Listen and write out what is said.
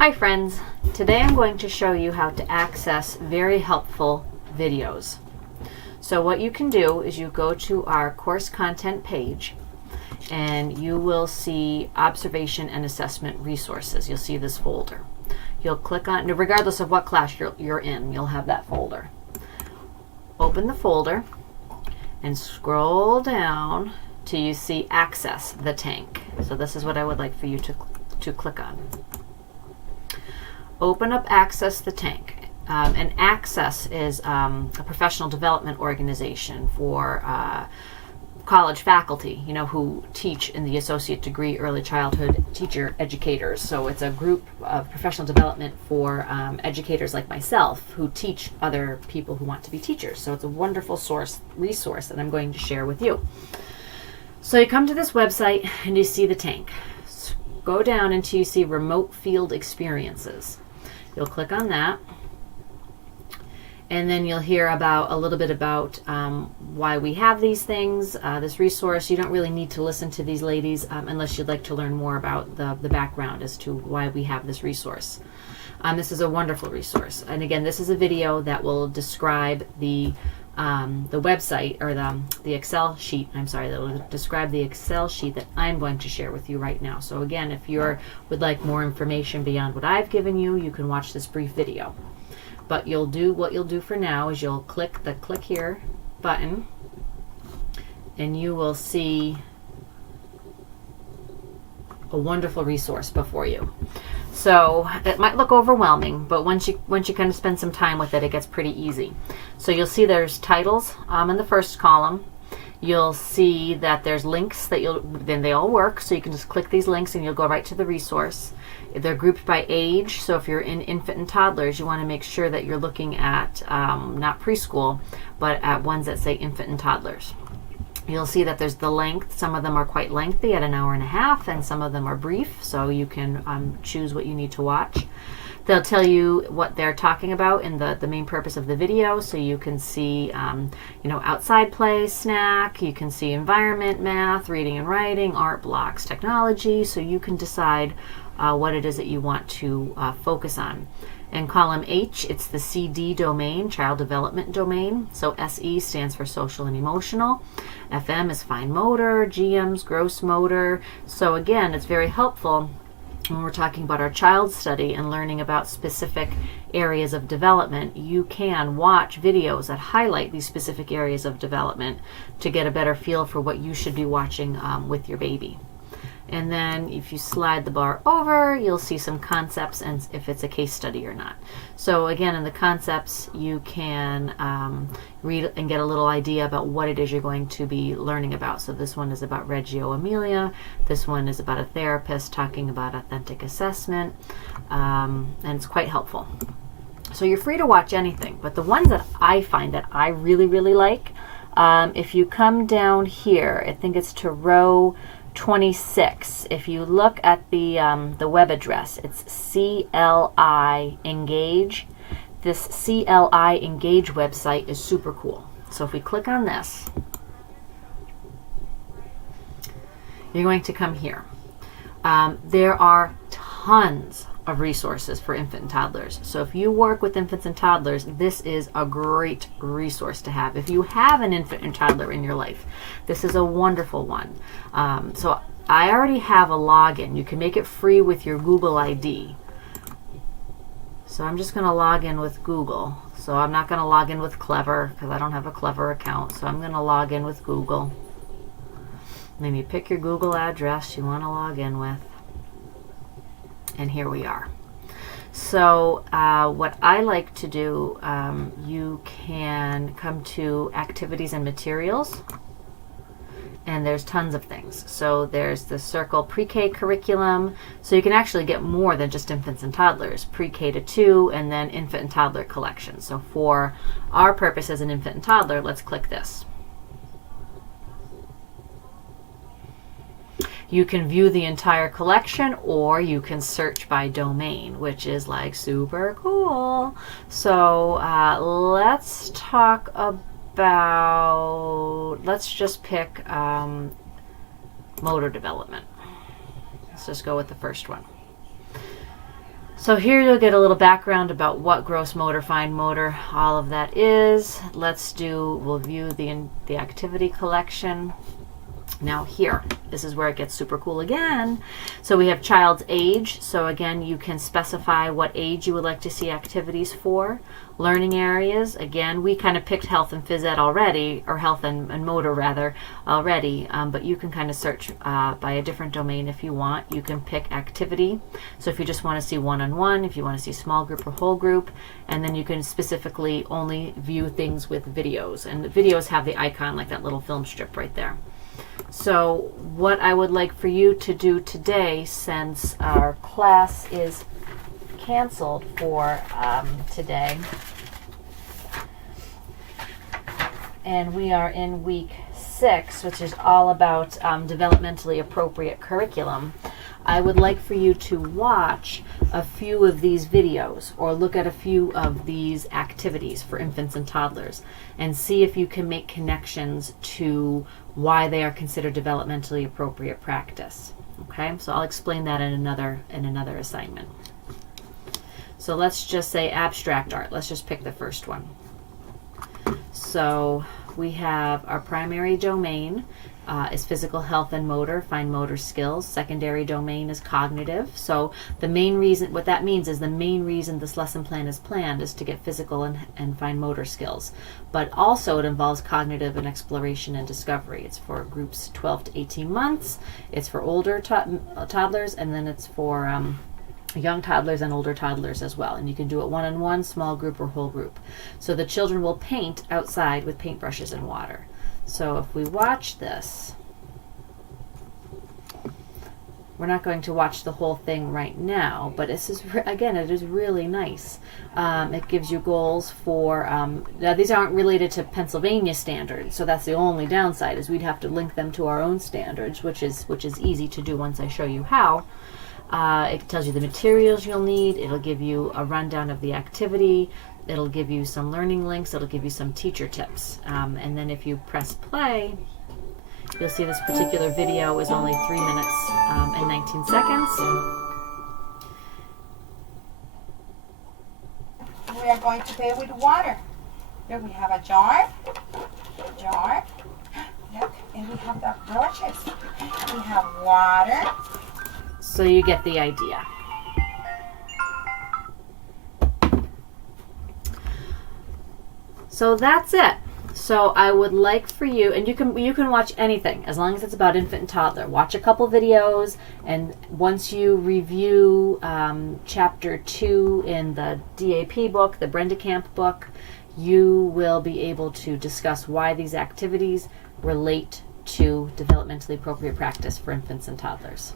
Hi friends, today I'm going to show you how to access very helpful videos. So what you can do is you go to our course content page and you will see observation and assessment resources. You'll see this folder. You'll click on, regardless of what class you're in, you'll have that folder. Open the folder and scroll down till you see access the tank. So this is what I would like for you to click on. Open up Access the Tank. And Access is a professional development organization for college faculty, who teach in the associate degree early childhood teacher educators. So it's a group of professional development for educators like myself who teach other people who want to be teachers. So it's a wonderful resource that I'm going to share with you. So you come to this website and you see the tank. Go down until you see Remote Field Experiences. You'll click on that, and then you'll hear a little bit about why we have these things, this resource. You don't really need to listen to these ladies unless you'd like to learn more about the background as to why we have this resource. This is a wonderful resource, and again, this is a video that will describe the website, or the Excel sheet, that will describe the Excel sheet that I'm going to share with you right now. So again, if you would like more information beyond what I've given you, you can watch this brief video. But what you'll do for now is you'll click the Click Here button, and you will see a wonderful resource before you. So it might look overwhelming, but once you kind of spend some time with it, it gets pretty easy. So you'll see there's titles in the first column. You'll see that there's links then they all work. So you can just click these links and you'll go right to the resource. They're grouped by age. So if you're in infant and toddlers, you want to make sure that you're looking at not preschool, but at ones that say infant and toddlers. You'll see that there's the length. Some of them are quite lengthy at 1.5 hours, and some of them are brief, so you can choose what you need to watch. They'll tell you what they're talking about in the main purpose of the video, so you can see outside play, snack, you can see environment, math, reading and writing, art blocks, technology, so you can decide what it is that you want to focus on. In column H, it's the CD domain, child development domain. So SE stands for social and emotional. FM is fine motor, GM's gross motor. So again, it's very helpful when we're talking about our child study and learning about specific areas of development. You can watch videos that highlight these specific areas of development to get a better feel for what you should be watching with your baby. And then if you slide the bar over, you'll see some concepts and if it's a case study or not. So again, in the concepts, you can read and get a little idea about what it is you're going to be learning about. So this one is about Reggio Emilia. This one is about a therapist talking about authentic assessment. And it's quite helpful. So you're free to watch anything, but the ones that I find that I really, really like, if you come down here, I think it's to row 26. If you look at the web address, it's CLI Engage. This CLI Engage website is super cool. So if we click on this, you're going to come here. There are tons of resources for infant and toddlers. So if you work with infants and toddlers, this is a great resource to have. If you have an infant and toddler in your life, this is a wonderful one. So I already have a login. You can make it free with your Google ID. So I'm just going to log in with Google. So I'm not going to log in with Clever because I don't have a Clever account. So I'm going to log in with Google. Then you pick your Google address you want to log in with. And here we are. So what I like to do, you can come to activities and materials, and there's tons of things. So there's the Circle pre-K curriculum, so you can actually get more than just infants and toddlers, pre-K to 2, and then infant and toddler collection. So for our purpose as an infant and toddler, let's click this. You can view the entire collection, or you can search by domain, which is like super cool. So let's talk about, let's just pick motor development. Let's just go with the first one. So here you'll get a little background about what gross motor, fine motor, all of that is. We'll view the activity collection. Now here, this is where it gets super cool again. So we have child's age. So again, you can specify what age you would like to see activities for. Learning areas, again, we kind of picked health and phys ed already, or health and motor rather, already, but you can kind of search by a different domain if you want. You can pick activity. So if you just want to see one-on-one, if you want to see small group or whole group, and then you can specifically only view things with videos. And the videos have the icon like that little film strip right there. So what I would like for you to do today, since our class is canceled for today, and we are in week 6, which is all about developmentally appropriate curriculum, I would like for you to watch a few of these videos or look at a few of these activities for infants and toddlers and see if you can make connections to why they are considered developmentally appropriate practice. Okay, so I'll explain that in another assignment. So let's just say abstract art. Let's just pick the first one. So we have our primary domain is physical health and motor, fine motor skills. Secondary domain is cognitive. So the main reason, what that means is the main reason this lesson plan is planned is to get physical and fine motor skills. But also it involves cognitive and exploration and discovery. It's for groups 12 to 18 months. It's for older toddlers, and then it's for young toddlers and older toddlers as well. And you can do it one-on-one, small group, or whole group. So the children will paint outside with paintbrushes and water. So if we watch this, we're not going to watch the whole thing right now, but this is, again, it is really nice. It gives you goals for, now these aren't related to Pennsylvania standards, so that's the only downside, is we'd have to link them to our own standards, which is easy to do once I show you how. It tells you the materials you'll need. It'll give you a rundown of the activity. It'll give you some learning links. It'll give you some teacher tips. And then if you press play, you'll see this particular video is only 3 minutes and 19 seconds. We are going to play with water. Here we have a jar. Look, and we have the brushes. We have water. So you get the idea. So that's it. So I would like for you, and you can watch anything as long as it's about infant and toddler. Watch a couple videos, and once you review chapter 2 in the DAP book, the Brenda Camp book, you will be able to discuss why these activities relate to developmentally appropriate practice for infants and toddlers.